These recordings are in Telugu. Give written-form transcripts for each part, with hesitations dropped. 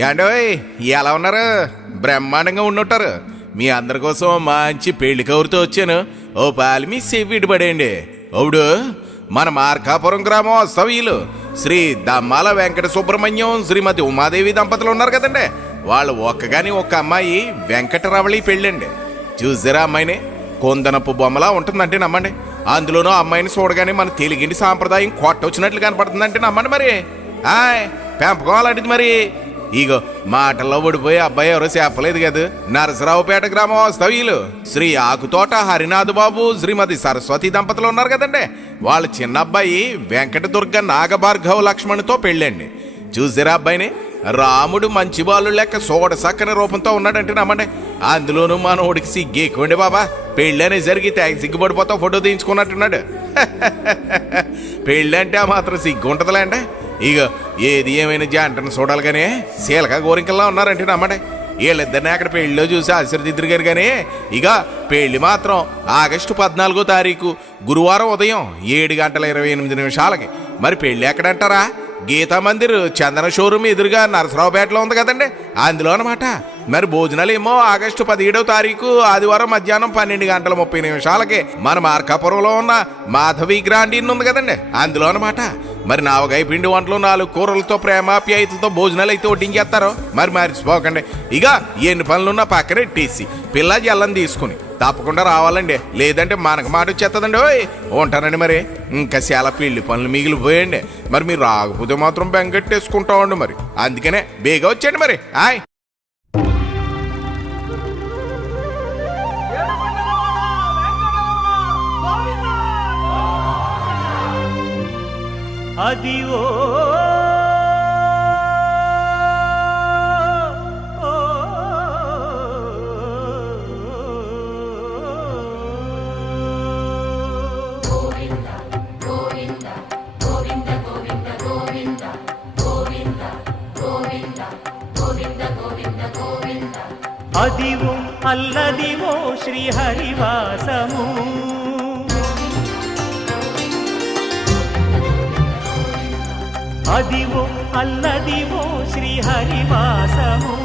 యాండోయ్ ఎలా ఉన్నారు? బ్రహ్మాండంగా ఉండుంటారు. మీ అందరి కోసం మంచి పెళ్లి కౌరుతో వచ్చాను. ఓ పాలి మీ సెవ్విడి పడేయండి. అవుడు మన మార్కాపురం గ్రామం వస్తవీలు శ్రీ దమ్మాల వెంకట సుబ్రహ్మణ్యం శ్రీమతి ఉమాదేవి దంపతులు ఉన్నారు కదండి. వాళ్ళు ఒక్క అమ్మాయి వెంకటరవళి పెళ్ళండి. చూసారా అమ్మాయిని? కొందనపు బొమ్మలా ఉంటుందంటే నమ్మండి. అందులోనూ అమ్మాయిని చూడగానే మన తెలుగింటి సాంప్రదాయం కొట్టొచ్చినట్లు కనపడుతుందంటే నమ్మండి. మరి పెంపకం అలాంటిది. మరి ఇగో మాటల్లో ఓడిపోయి అబ్బాయి ఎవరో చెప్పలేదు కదా. నరసరావుపేట గ్రామం వస్తవీలు శ్రీ ఆకుతోట హరినాథ్ బాబు శ్రీమతి సరస్వతి దంపతులు ఉన్నారు కదండి. వాళ్ళ చిన్న అబ్బాయి వెంకటదుర్గ నాగభార్గవ లక్ష్మణ్తో పెళ్ళండి. చూసారా అబ్బాయిని? రాముడు మంచి వాళ్ళు లెక్క సోడ సక్కని రూపంతో ఉన్నాడంటే నమ్మండి. అందులోనూ మనోడికి సిగ్గు ఎక్కువండి బాబా. పెళ్ళని జరిగితే సిగ్గుపడిపోతావు ఫోటో తీయించుకున్నట్టున్నాడు. పెళ్ళంటే ఆ మాత్రం సిగ్గు ఉంటుందిలేండి. ఇక ఏది ఏమైనా జంటను చూడాలి కానీ శీలక గోరింకల్లా ఉన్నారంటే నమ్మండి. వీళ్ళిద్దరిని అక్కడ పెళ్లిలో చూసి ఆశీర్దిద్దరు గారు. కానీ ఇక పెళ్లి మాత్రం ఆగస్టు 14వ తారీఖు గురువారం ఉదయం 7:28 మరి పెళ్లి ఎక్కడంటారా? గీతా మందిర్ చందన షోరూమ్ ఎదురుగా నరసరావుపేటలో ఉంది కదండి, అందులో అనమాట. మరి భోజనాలు ఏమో ఆగస్టు 17వ తారీఖు ఆదివారం మధ్యాహ్నం 12:30 మన మార్కాపురంలో ఉన్న మాధవి గ్రాండ్ ఇన్ ఉంది కదండి, అందులో అనమాట. మరి నావగాయ పిండి వంటలు 4 కూరలతో ప్రేమాప్యాయతలతో భోజనాలు అయితే వడ్డించేస్తారు. మరి మర్చిపోకండి. ఇక ఎన్ని పనులున్నా పక్కన ఎట్టేసి పిల్ల జల్లని తీసుకుని తప్పకుండా రావాలండి. లేదంటే మనకు మాట వచ్చేస్తుందండి. ఉంటానండి. మరి ఇంకా చాలా పెళ్లి పనులు మిగిలిపోయండి. మరి మీరు రాకపోతే మాత్రం బెంగట్టేసుకుంటామండి. మరి అందుకనే బేగా వచ్చేయండి. మరి హాయ్. అది అదివో అల్లదివో శ్రీహరివాసము, అదివో అల్లదివో శ్రీహరివాసము.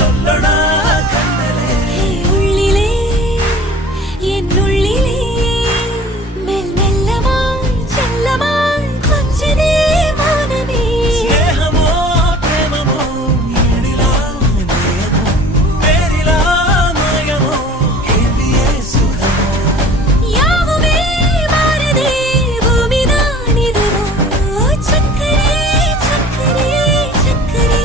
சொல்லடா கண்ணலே உள்ளிலே என்னுள்ளிலே மெல்லமாய் செல்லமாய் கொஞ்சனே மானமே స్నేహమో ప్రేమమో ఏడిలా నేయమో పేరిలా మాయమో కేవియే సుఖమో యావుమే మారదే భూమి నానిదవో చక్కరే చక్కరే చక్కరే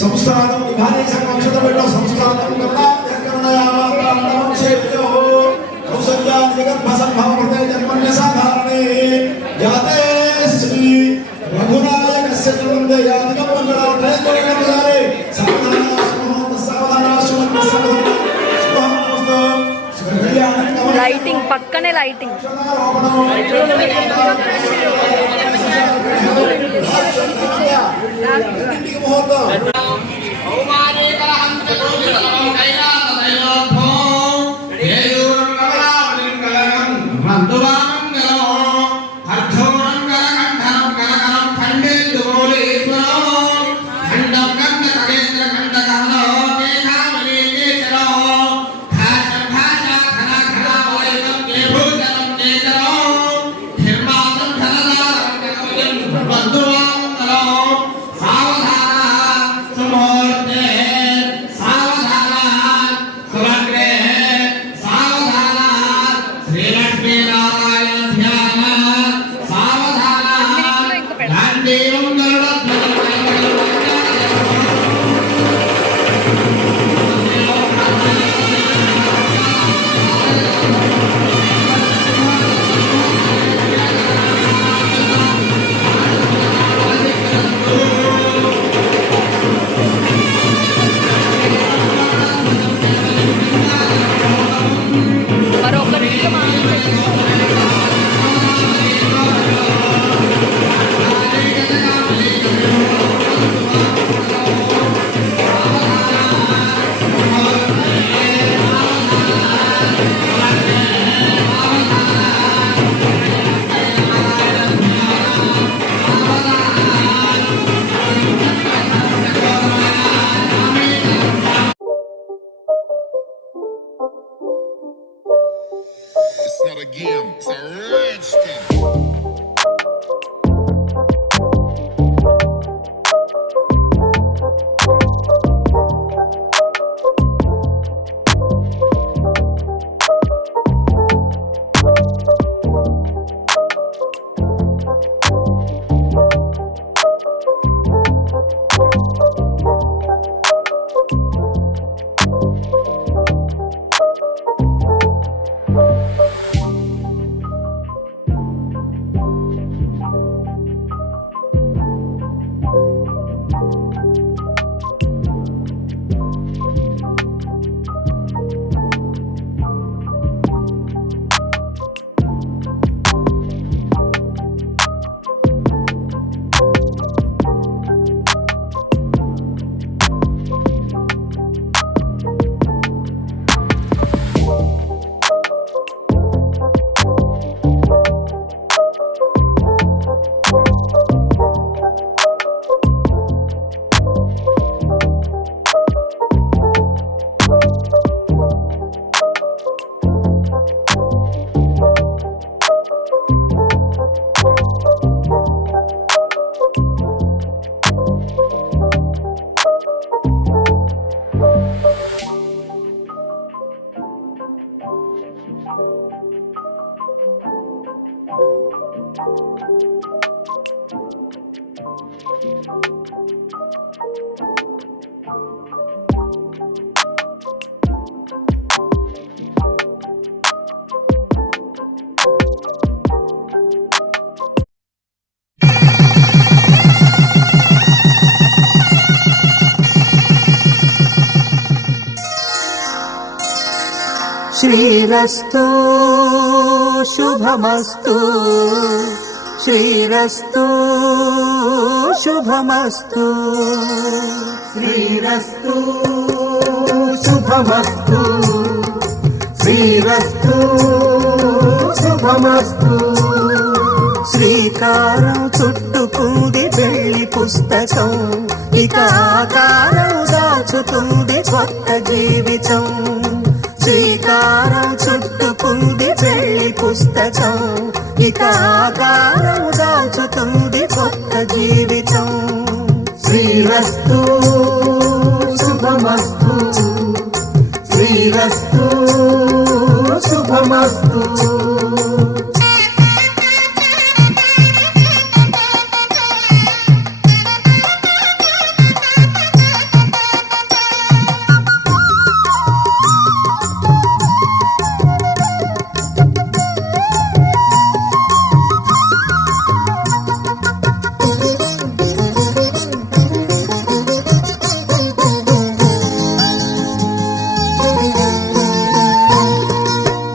సంస్థానం విభాగే సంక్షతపెట్ట సంస్థానం కర్ణాటకర్ణయామాంతమక్షేప్యో కౌసల్యా జగద్భసంభవృతే జన్మన్య సాధారణే యాతే శ్రీ రఘునాయకస్య జన్మదే యాదికం మంగళార్థే జగన్మదారే లైటింగ్ పక్కనే lighting not a game, it's a rich thing. శ్రీరస్తు శుభమస్తు శ్రీరస్తు శుభమస్తు శ్రీరస్తు శుభమస్తు శ్రీరస్తు శుభమస్తు శ్రీకారం చుట్టుకుంది పెళ్లి పుస్తకం ఇక ఆకారం దాచుతుంది కొత్త జీవితం శ్రీకారం చుట్టుకుంది పెళ్లి పుస్తకం ఇక ఆకారం దాచుతుంది కొత్త జీవితం శ్రీరస్తు శుభమస్తు శ్రీరస్తు శుభమస్తు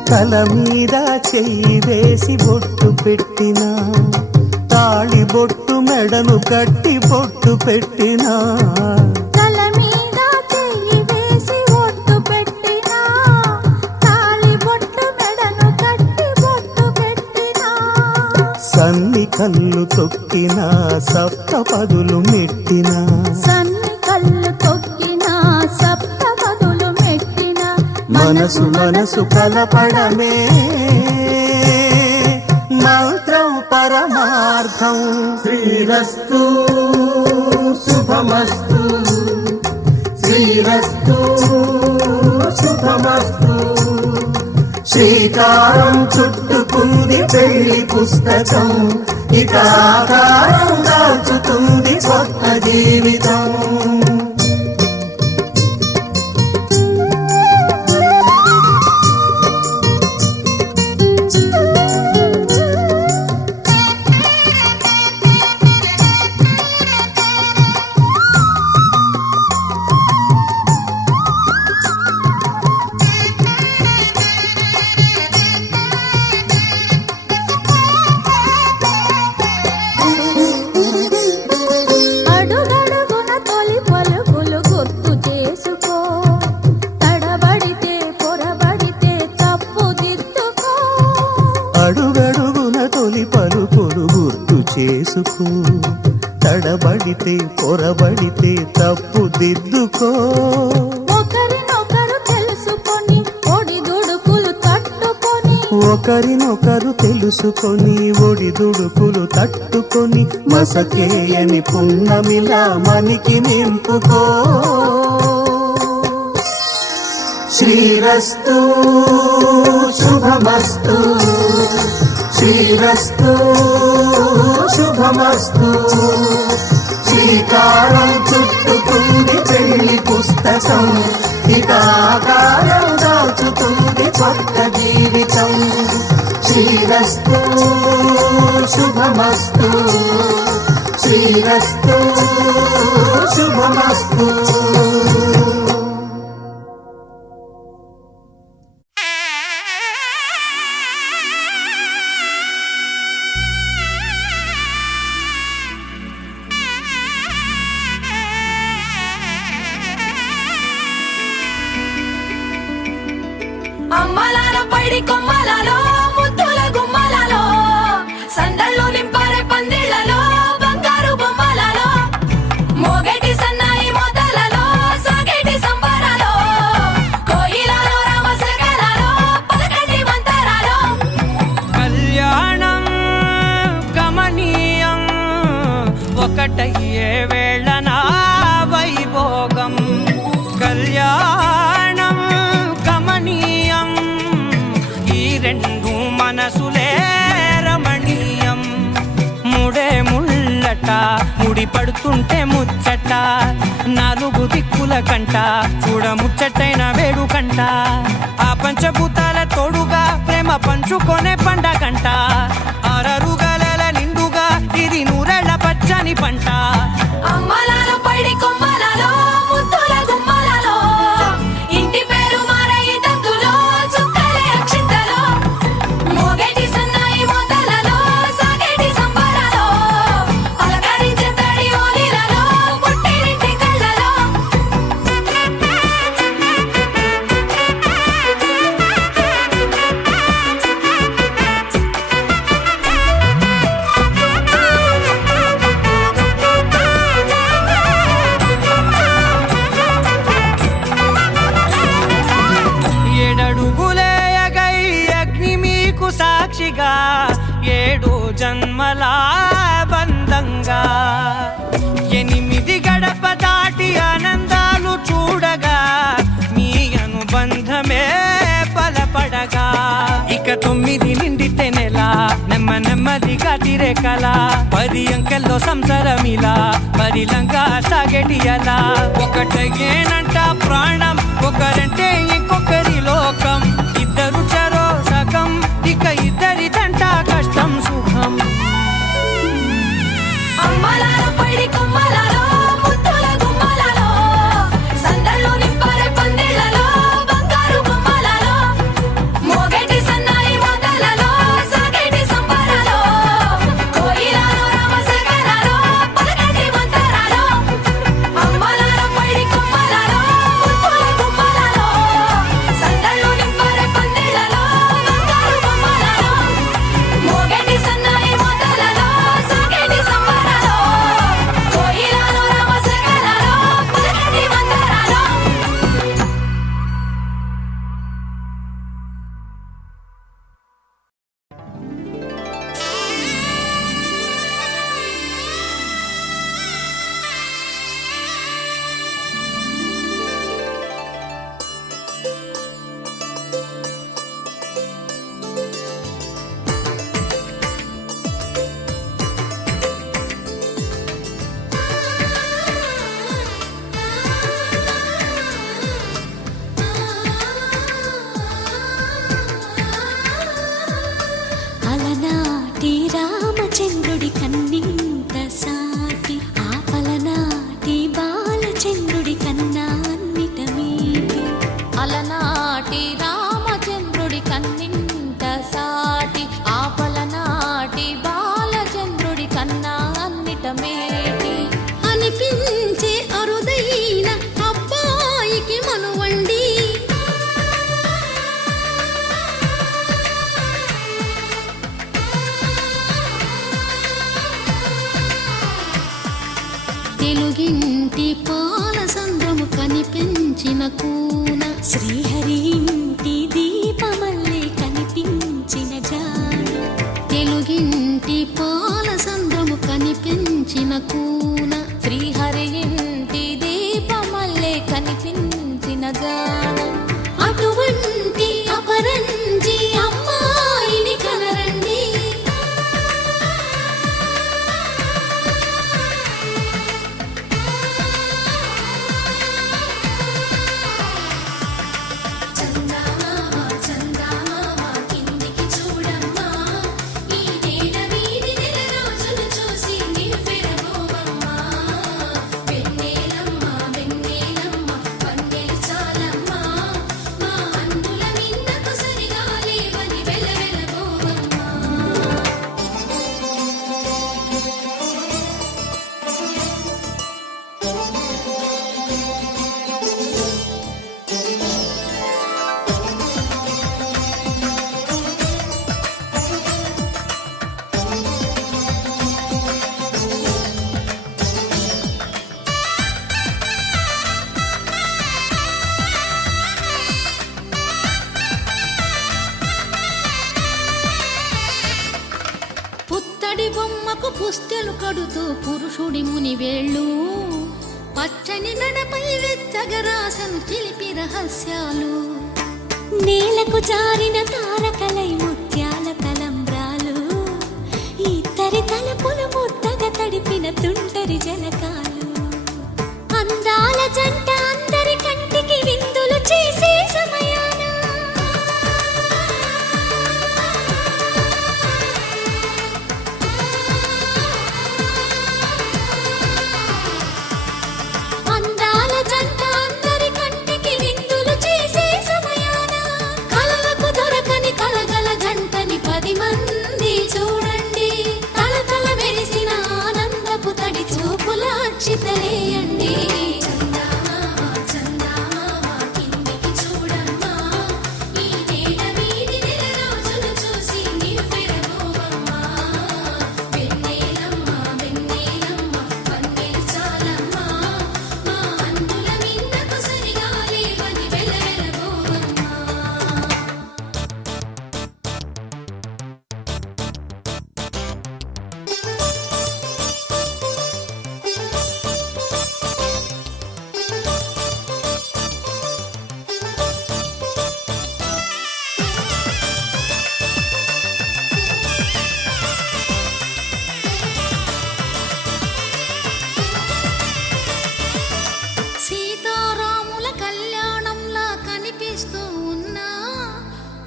తల మీద చెయ్యి వేసి బొట్టు పెట్టినా తాళి బొట్టు మెడను కట్టి బొట్టు పెట్టినా తల మీద చెయ్యి వేసి బొట్టు పెట్టినా తాళి బొట్టు మెడను కట్టి బొట్టు పెట్టినా సన్ని కళ్ళు తొక్కినా సప్త పదులు మెట్టినా సన్ని కళ్ళు తొక్కినా సప్త పదులు మెట్టినా మనసు మనసు కలపడమే మంత్రం పరమార్థం శ్రీరస్తు శుభమస్తు శ్రీరస్తు శుభమస్తు శ్రీకారం చుట్టుకుంది పెళ్లి పుస్తకం ఇక ఆకారం దాచుతుంది కొత్త జీవితం అడుగడుగున తొలి పలుకులు గుర్తు చేసుకో తడబడితే పొరబడితే తప్పు దిద్దుకో అడుగడుగున తొలి పలుకులు గుర్తు చేసుకో తడబడితే పొరబడితే తప్పు దిద్దుకో ఒకరినొకరు తెలుసుకొని ఒడిదుడుకులు తట్టుకొని ఒకరినొకరు తెలుసుకొని ఒడిదుడుకులు తట్టుకొని మసకేయని పున్నమిలా మనికి నింపుకో శ్రీరస్తు శుభమస్తు శ్రీరస్తు శుభమస్తు శ్రీకారం చుట్టుకుంది పెళ్లి పుస్తకం ఇక ఆకారం దాచుతుంది కొత్త జీవితం శ్రీరస్తు శుభమస్తు శ్రీరస్తు శుభమస్తు అమ్మలాల పైడి కొమ్మలలో ముద్దుల గుమ్మలలో సందళ్ళు నింపారే పందిళ్లలో బంగారు బొమ్మలలో మోగేటి సన్నాయి మోతలలో సాగేటి సంబరాలో కోయిలలో రామశకలలో పలకటి మంతరాలో కళ్యాణం గమనీయం ఒకటయ్యే వేళ నా వైభోగం కళ్యాణం గమనీయం ఈ రెండు మనసులే రమణీయం ముడే ముళ్ళట ముడి పడుతుంటే ముచ్చట నాలుగు దిక్కుల కంట చూడ ముచ్చటైన వేడుకంట ఆ పంచభూతాల తోడుగా ప్రేమ పంచుకొనే పండగంట అరరుగల నిండుగా ఇది నూరెళ్ళ పచ్చని పంట అమ్మలాల పైడి కొమ్మలలో ముద్దుల గుమ్మలలో ఇంటి పేరు మారయి తందులో చుక్కల సాక్షిగా 7 జన్మల బంధంగా 8 గడప దాటి ఆనందాలు చూడగా మీ అనుబంధమే బలపడగా ఇక 9 నిండితే నెల నెమ్మదిగా తిరేకల 10 అంకెల్లో సంసారమిలా పరిలంగా సాగేటి అలా ఒకటేనంట ప్రాణం ఒకరంటే ఇంకొకరి లోకం ఇద్దరు చరో సగం ఇక ఇద్దరిదంట కష్టం సుఖం అమ్మలాలో పడి కొమ్మలాలో ముద్దుల గుమ్మలాలో సందళ్ళు నింపరే పందిళ్ళలో బంగారు గుమ్మలాలో మోగేటి సన్నాయి మోతలలో సాగేటి సంబరాలో కోయిలాలో రామశేఖరాలో పలకేటి మంతరాలో అమ్మలాలో పడి కొమ్మలాలో ముద్దుల గుమ్మలాలో సందళ్ళు నింపరే పందిళ్ళలో బంగారు గుమ్మలాలో మోగేటి సన్నాయి మోతలలో సాగేటి సంబరాలో కోయిలాలో రామశేఖరాలో పలకేటి మంతరాలో అలనాటి రామచంద్రుడి కన్నింత సాటి ఆపలనాటి బాలచంద్రుడి కన్నా అన్నిట మీటి అలనాటి రామచంద్రుడి కన్నింత సాటి ఆపలనాటి బాలచంద్రుడి కన్నా అన్నిట మేటి అనిపించే అరుదైన అబ్బాయికి మనువండి తెలుగింటి పాల సంద్రము కనిపించిన కూన శ్రీహరి ఇంటి దీపమల్లే కనిపించిన జాన తెలుగింటి పాల సంద్రము కనిపించిన కూన శ్రీహరి ఇంటి దీపమల్లే కనిపించిన జాన అటువంటి అపరంజి అమ్మాయిని కనరండి చందమామ కిందికి చూడమ్మా ఈ నేల వీధి నెల రోజులు చూసి నివ్వెరబోవమ్మా వెన్నెలమ్మ వెన్నెలమ్మ వన్నెలు చాలమ్మా మా అన్నుల మిన్నకు సరిగా లేవని వెలవెలబోవమ్మా పుత్తడి బొమ్మకు పుస్తెలు కడుతూ పురుషుడి ముని వేళ్ళు పచ్చని నడపై వెచ్చగరాసను చిలిపి రహస్యాలు నేలకు జారిన తారకలై ముత్యాల తలంబ్రాలు ఇద్దరి తలపులు ముద్దగా తడిపిన తుంటరి జలకాలు అందాల జంట అందరి కంటికి విందులు చేసే సమయాన అందాల జంట అందరి కంటికి విందులు చేసే సమయాన కలలకు దొరకని కలగల జంట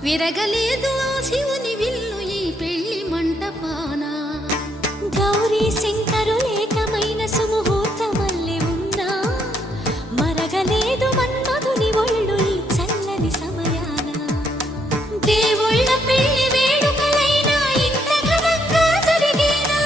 విరగలేదు ఆ శివుని విల్లు ఈ పెళ్లి మంటపాన. గౌరీ శంకరు లేకమైన సుముహూర్తమల్లి ఉన్నా మరగలేదు మన్మధుని ఒళ్ళు ఈ చల్లని సమయాన. దేవుళ్ళ పెళ్లి వేడుకలైనా ఇంత ఘనంగా జరిగేనా?